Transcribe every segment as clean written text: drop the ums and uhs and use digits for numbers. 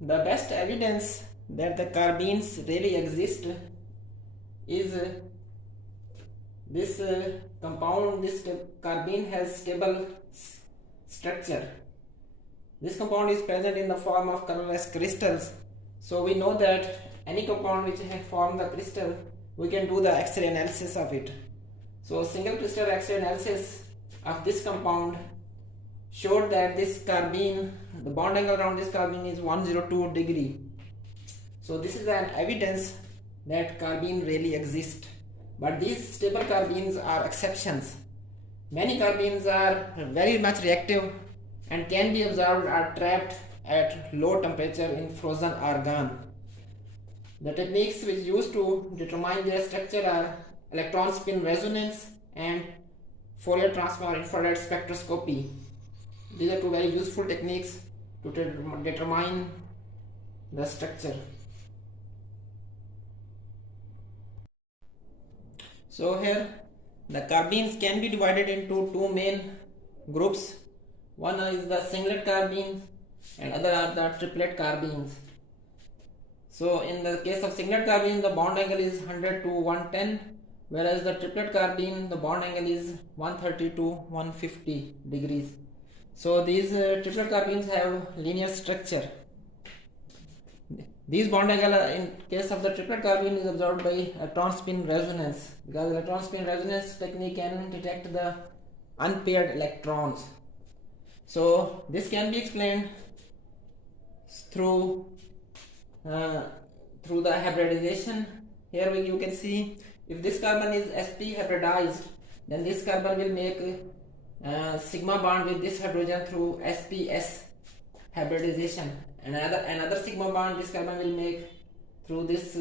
The best evidence that the carbenes really exist is this compound. This carbene has stable structure. This compound is present in the form of colorless crystals. So we know that any compound which has formed the crystal, we can do the X-ray analysis of it. So single crystal X-ray analysis of this compound showed that this carbene, the bond angle around this carbene is 102 degree. So this is an evidence that carbene really exists. But these stable carbenes are exceptions. Many carbenes are very much reactive and can be absorbed or trapped at low temperature in frozen argon. The techniques which used to determine their structure are electron spin resonance and Fourier transform infrared spectroscopy. These are two very useful techniques to determine the structure. So here the carbenes can be divided into two main groups. One is the singlet carbene and other are the triplet carbenes. So in the case of singlet carbene, the bond angle is 100 to 110, whereas the triplet carbene, the bond angle is 130 to 150 degrees. So these triplet carbenes have linear structure. These bond angle in case of the triplet carbene is observed by electron spin resonance, because electron spin resonance technique can detect the unpaired electrons. So this can be explained through the hybridization. Here you can see if this carbon is sp hybridized, then this carbon will make sigma bond with this hydrogen through sps hybridization, and another sigma bond this carbon will make through this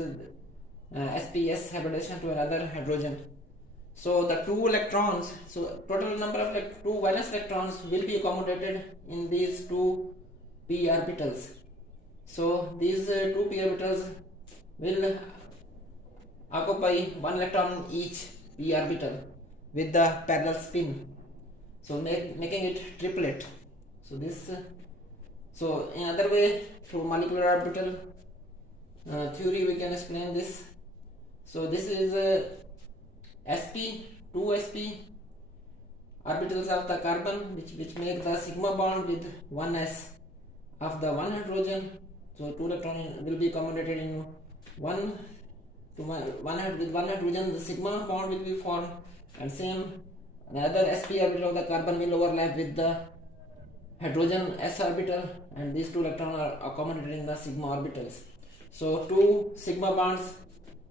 sps hybridization to another hydrogen. So the two electrons, so total number of two valence electrons will be accommodated in these two p orbitals. So these two p orbitals will occupy one electron in each p orbital with the parallel spin, so making it triplet. So this so in other way, through molecular orbital theory we can explain this. So this is sp, 2sp orbitals of the carbon which make the sigma bond with 1s of the one hydrogen. So two electrons will be accommodated in one with one hydrogen, the sigma bond will be formed, and same another sp orbital of the carbon will overlap with the hydrogen s orbital, and these two electrons are accommodated in the sigma orbitals. So two sigma bonds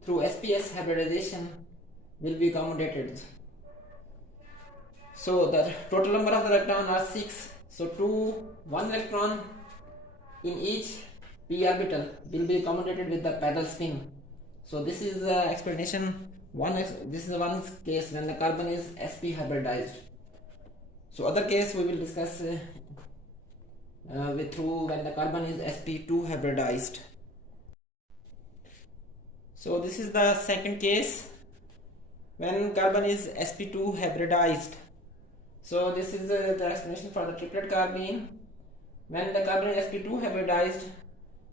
through sps hybridization will be accommodated. So the total number of the electrons are 6. So one electron in each p orbital will be accommodated with the parallel spin. So this is the explanation. This is one case when the carbon is sp hybridized. So other case we will discuss through when the carbon is sp2 hybridized. So this is the second case when carbon is sp2 hybridized. So this is the explanation for the triplet carbene. When the carbon is sp2 hybridized,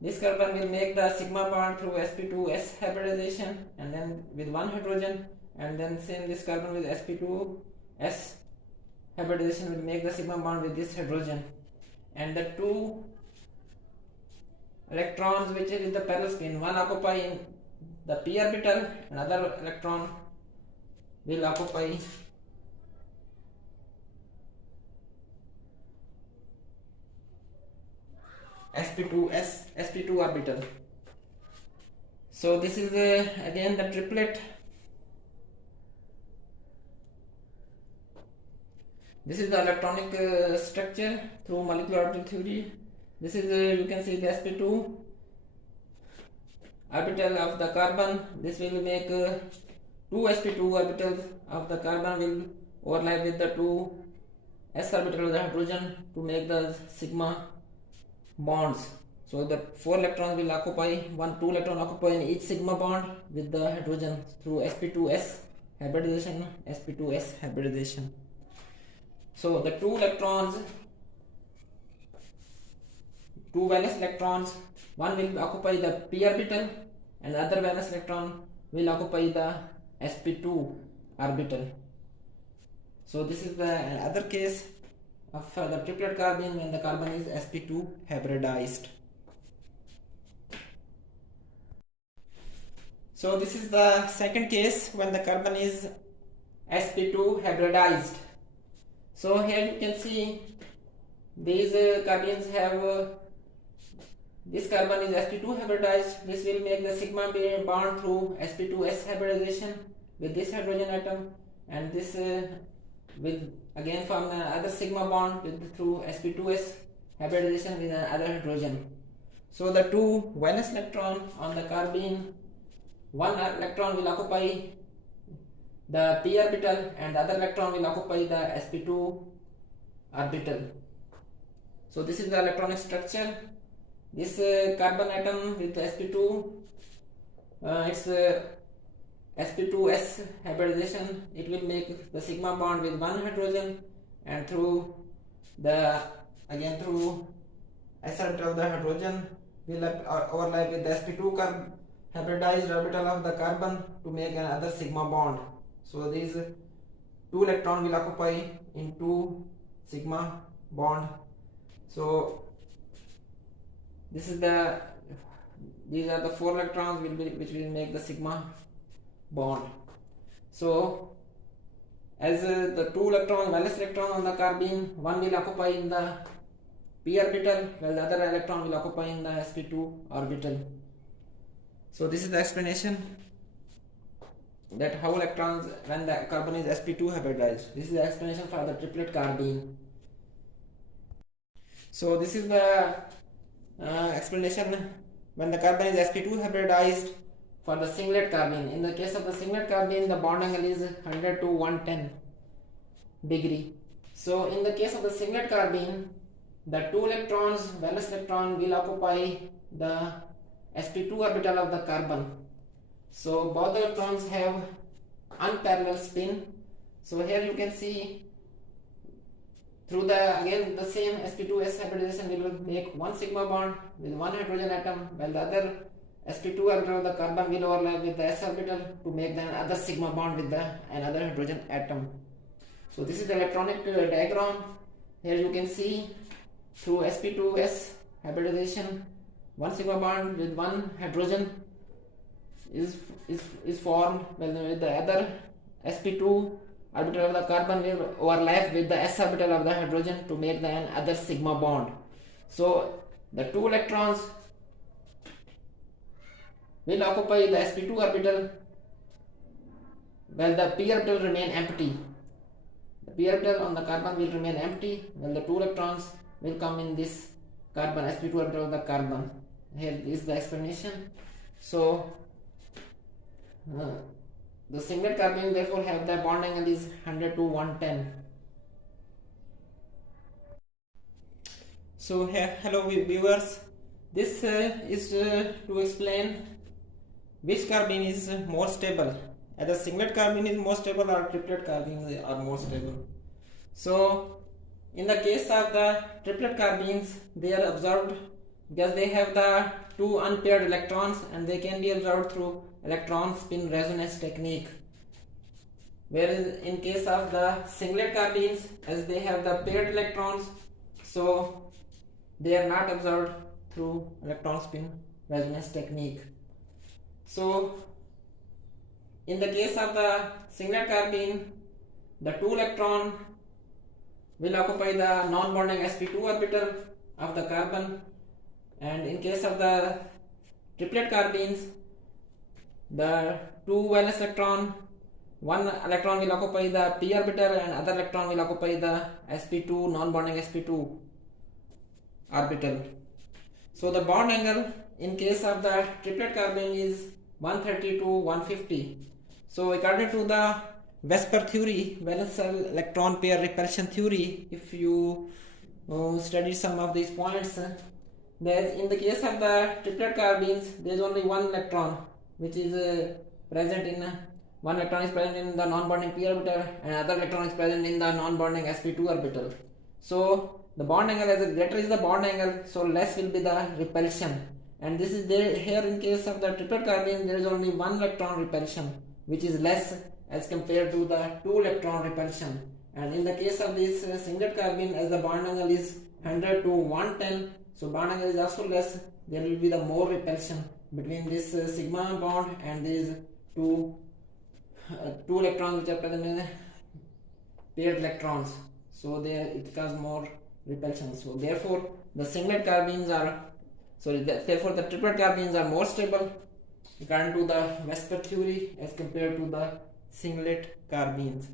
this carbon will make the sigma bond through sp2s hybridization and then with one hydrogen, and then same this carbon with sp2s hybridization will make the sigma bond with this hydrogen, and the two electrons which is with the parallel spin, one occupy in the p orbital, another electron will occupy sp2 orbital. So this is again the triplet. This is the electronic structure through molecular orbital theory. This is you can see the sp2 orbital of the carbon. This will make two sp2 orbitals of the carbon will overlap with the two s orbital of the hydrogen to make the sigma bonds. So the four electrons will occupy, two electron occupy in each sigma bond with the hydrogen through sp2s hybridization. So the two valence electrons one will occupy the p orbital and the other valence electron will occupy the sp2 orbital. So this is the other case of the triplet carbene when the carbon is sp2 hybridized. So this is the second case when the carbon is sp2 hybridized. So here you can see these carbenes have this carbon is sp2 hybridized. This will make the sigma bond through sp2s hybridization with this hydrogen atom, and this will again form another sigma bond through sp2s hybridization with another hydrogen. So the two valence electron on the carbene, one electron will occupy the p orbital and the other electron will occupy the sp2 orbital. So this is the electronic structure. This carbon atom with sp2, it's sp2s hybridization. It will make the sigma bond with one hydrogen, and through the through s orbital of the hydrogen will overlap with the sp2 hybridized orbital of the carbon to make another sigma bond. So these two electrons will occupy in two sigma bond. So these are the four electrons which will make the sigma bond. So as the two valence electron on the carbene, one will occupy in the p orbital while the other electron will occupy in the sp2 orbital. So this is the explanation that how electrons when the carbon is sp2 hybridized. This is the explanation for the triplet carbene. So this is the explanation when the carbon is sp2 hybridized for the singlet carbene. In the case of the singlet carbene, the bond angle is 100 to 110 degree. So in the case of the singlet carbene, the two electrons, valence electron, will occupy the sp2 orbital of the carbon. So both the electrons have unparalleled spin. So here you can see through the same sp2s hybridization will make one sigma bond with one hydrogen atom, while the other sp2 orbital of the carbon will overlap with the s orbital to make the other sigma bond with another hydrogen atom. So this is the electronic diagram. Here you can see through sp2s hybridization, one sigma bond with one hydrogen is formed, while the other sp2 orbital of the carbon will overlap with the s orbital of the hydrogen to make the other sigma bond. So the two electrons will occupy the sp2 orbital while the p orbital remain empty. The p orbital on the carbon will remain empty while the two electrons will come in this carbon sp2 orbital of the carbon. Here is the explanation. So the singlet carbene therefore have the bond angle is 100 to 110. So here, hello viewers, this is to explain which carbene is more stable, either singlet carbene is more stable or triplet carbenes are more stable. So in the case of the triplet carbenes, they are observed because they have the two unpaired electrons and they can be observed through electron spin resonance technique. Whereas in case of the singlet carbenes, as they have the paired electrons, so they are not observed through electron spin resonance technique. So in the case of the singlet carbene, the two electron will occupy the non-bonding sp2 orbital of the carbon, and in case of the triplet carbenes, the two valence electron, one electron will occupy the p orbital and other electron will occupy the sp2 non-bonding sp2 orbital. So the bond angle in case of the triplet carbene is 130 to 150. So according to the Vesper theory, valence electron pair repulsion theory, if you study some of these points, there's in the case of the triplet carbenes, there is only one electron which is present in one electron is present in the non-bonding p orbital and other electron is present in the non-bonding sp2 orbital. So the bond angle, as greater is the bond angle, so less will be the repulsion, and this is there. Here in case of the triplet carbene, there is only one electron repulsion, which is less as compared to the two electron repulsion. And in the case of this singlet carbene, as the bond angle is 100 to 110, so bond angle is also less, there will be the more repulsion between this sigma bond and these two electrons which are present in the paired electrons. So there it causes more repulsion. So therefore the singlet carbenes are therefore the triplet carbenes are more stable according to the Vesper theory as compared to the singlet carbenes.